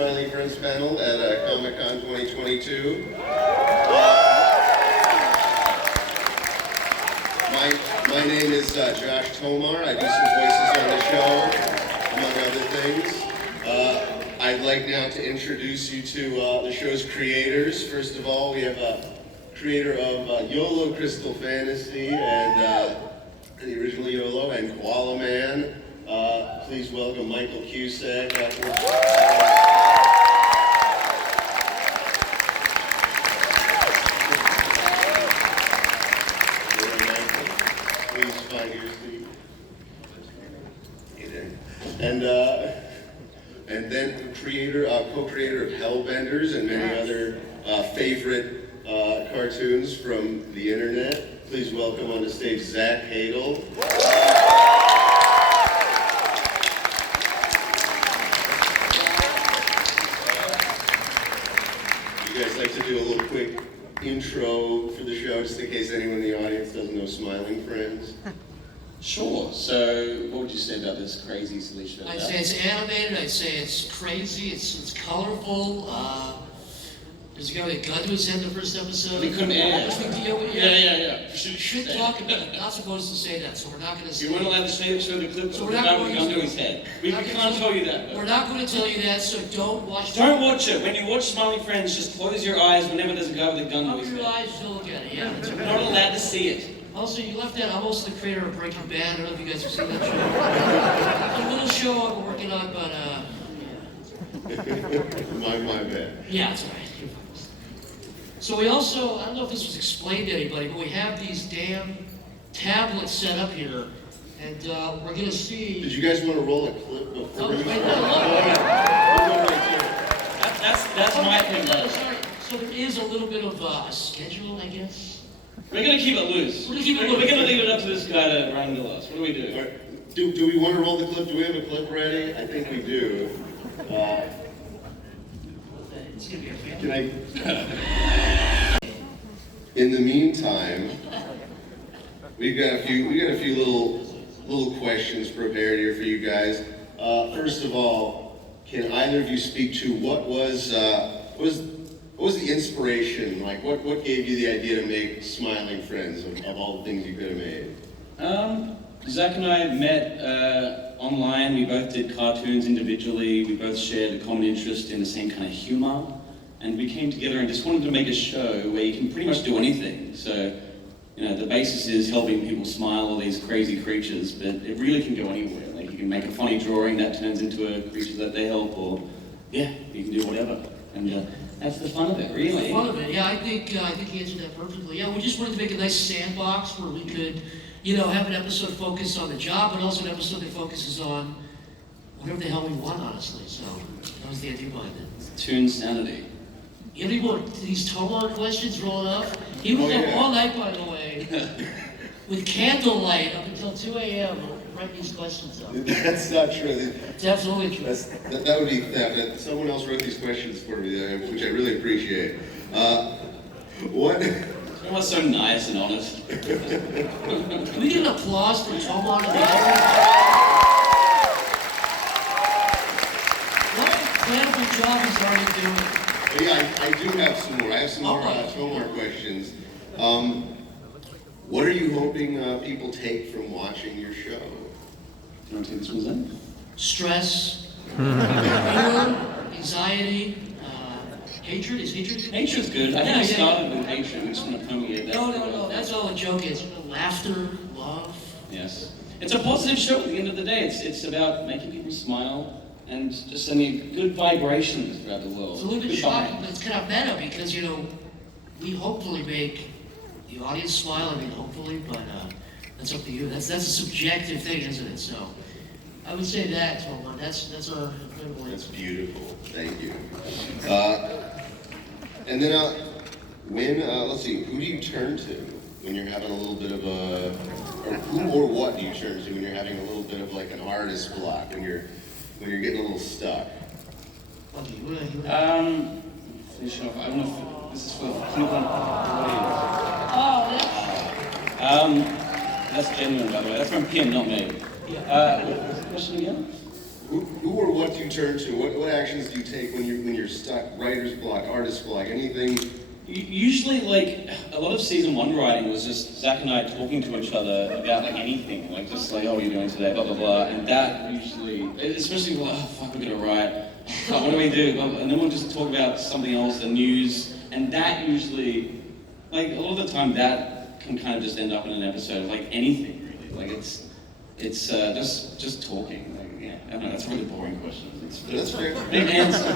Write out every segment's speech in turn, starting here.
Smiling Friends panel at Comic-Con 2022. My name is Josh Tomar. I do some voices on the show, among other things. I'd like now to introduce you to the show's creators. First of all, we have a creator of YOLO Crystal Fantasy and the original YOLO and Koala Man. Please welcome Michael Cusack. Please find your seat. And then co-creator of Hellbenders and many other favorite cartoons from the internet. Please welcome on the stage Zach Hadel. You guys like to do a little quick intro for the show, just in case anyone in the audience doesn't know Smiling Friends? Sure. So, what would you say about this crazy, silly show? I'd say it's animated. I'd say it's crazy. It's colorful. There's a guy with a gun to his head in the first episode. We couldn't air. Yeah. Should talk about it. Not supposed to say that, so we're not going to say. You weren't allowed to say the clip. So we're not going to his head. We can't tell you that. We're not going to tell you that, so don't watch. Don't watch it. When you watch Smiling Friends, just close your eyes whenever there's a guy with a gun to his head. Cover your eyes, don't look at it. Yeah. You're not allowed to see it. Also, you left out. I'm also the creator of Breaking Bad. I don't know if you guys have seen that show. A little show I'm working on, but My bad. yeah, it's alright. So we also, I don't know if this was explained to anybody, but we have these damn tablets set up here, and we're gonna see. Did you guys want to roll a clip before? Oh, wait, no, That's my thing. No, sorry. So there is a little bit of a schedule, I guess. We're gonna keep it loose. We're gonna leave it up to this guy to wrangle us. What do we do? Right. Do we want to roll the clip? Do we have a clip ready? I think we do. It's gonna be a fan. Can I? In the meantime, we've got a few little questions prepared here for you guys. First of all, can either of you speak to what was the inspiration? Like, what gave you the idea to make Smiling Friends of all the things you could have made? Zach and I met online. We both did cartoons individually. We both shared a common interest in the same kind of humor. And we came together and just wanted to make a show where you can pretty much do anything. So, the basis is helping people smile, all these crazy creatures, but it really can go anywhere. Like, you can make a funny drawing that turns into a creature that they help, or, yeah, you can do whatever. And that's the fun of it, really. The fun of it, yeah, I think you answered that perfectly. Yeah, we just wanted to make a nice sandbox where we could, have an episode focused on the job, but also an episode that focuses on whatever the hell we want, honestly. So that was the idea behind it. Toon sanity. Any more these Tomar questions rolling up? He was up all night, by the way, with candlelight up until 2 a.m. writing these questions up. That's not true. Definitely true. That would be theft. Someone else wrote these questions for me, which I really appreciate. What? It was so nice and honest. Can we get an applause for Tomar? What an incredible job he's already doing. Yeah, I do have some more. I have some more Tomar questions. What are you hoping people take from watching your show? Do you want to take this one, then? Stress, fear, anxiety, hatred. Is hatred? Hatred's good. I think I started with hatred. We just want to permeate that. No. That's all a joke is. Laughter, love. Yes. It's a positive show at the end of the day. It's about making people smile and just sending good vibrations throughout the world. It's a little bit shocking, but it's kind of meta because, we hopefully make the audience smile. I mean, hopefully, but that's up to you. That's a subjective thing, isn't it? So I would say that, Tomar. That's our incredible answer. That's beautiful. Thank you. And then, let's see, who do you turn to when you're having a little bit of or who or what do you turn to when you're having a little bit of like an artist block, when you're getting a little stuck? Okay, Finish off. I don't know if this is for Cuban. Oh, That's genuine, by the way. That's from Pim, not me. What's the question again? Who or what do you turn to? What actions do you take when you're stuck? Writer's block, artist block, anything? Usually, like, a lot of season 1 writing was just Zach and I talking to each other about, like, anything. Like, just like, oh, what are you doing today, blah, blah, blah. And that usually, especially, like, oh, fuck, we're gonna write. Oh, what do we do? And then we'll just talk about something else, the news. And that usually, like, a lot of the time, that can kind of just end up in an episode of, like, anything, really. Like, it's just talking. Like, yeah, I don't know, that's a really boring question. That's fair. Big answer.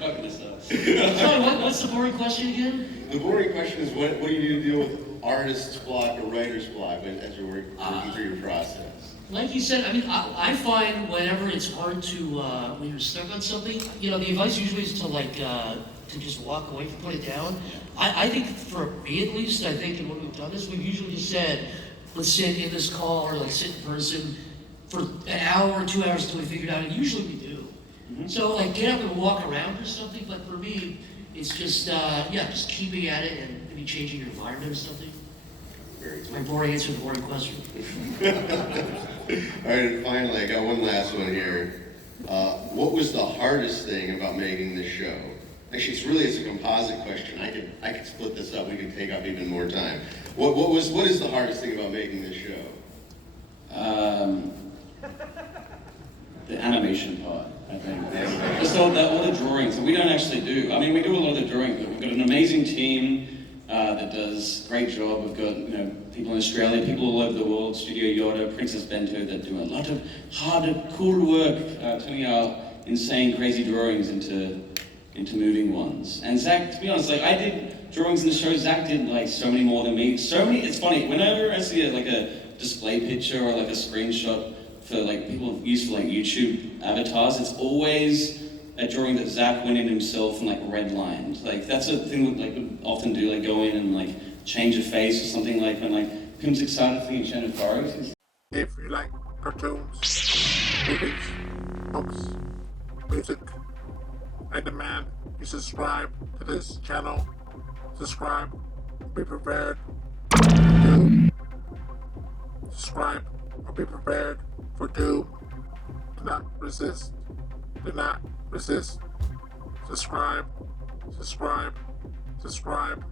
Fuck this up. Sorry, what's the boring question again? The boring question is what do you do to deal with artist's block or writer's block as you're working through your process? Like you said, I mean, I find whenever it's hard to, when you're stuck on something, you know, the advice usually is to like, to just walk away, to put it down. I think for me at least, I think, and when we've done this, we've usually just said, let's sit in this call or like sit in person for an hour or 2 hours until we figure it out, and usually we do. So like get up and walk around or something, but for me, it's just, just keeping at it and maybe changing your environment or something. It's my boring answer to the boring question. All right, and finally, I got one last one here. What was the hardest thing about making this show? Actually, it's a composite question. I could split this up. We could take up even more time. What is the hardest thing about making this show? The animation part, I think. Just all the drawings that we don't actually do. I mean, we do a lot of the drawing, but we've got an amazing team that does a great job. We've got people in Australia, people all over the world, Studio Yoda, Princess Bento, that do a lot of hard, cool work, turning our insane, crazy drawings into moving ones. And Zach, to be honest, like I did drawings in the show, Zach did like so many more than me. It's funny, whenever I see a display picture or like a screenshot for like people use for like YouTube avatars, it's always a drawing that Zach went in himself and like redlined. Like that's a thing that like we often do, like go in and like change a face or something, like when like Pim's excited for the Enchanted Forest. If you like cartoons, movies, books, music, I demand you subscribe to this channel. Subscribe, be prepared for doom. Subscribe or be prepared for doom. Do not resist. Do not resist. Subscribe, subscribe, subscribe.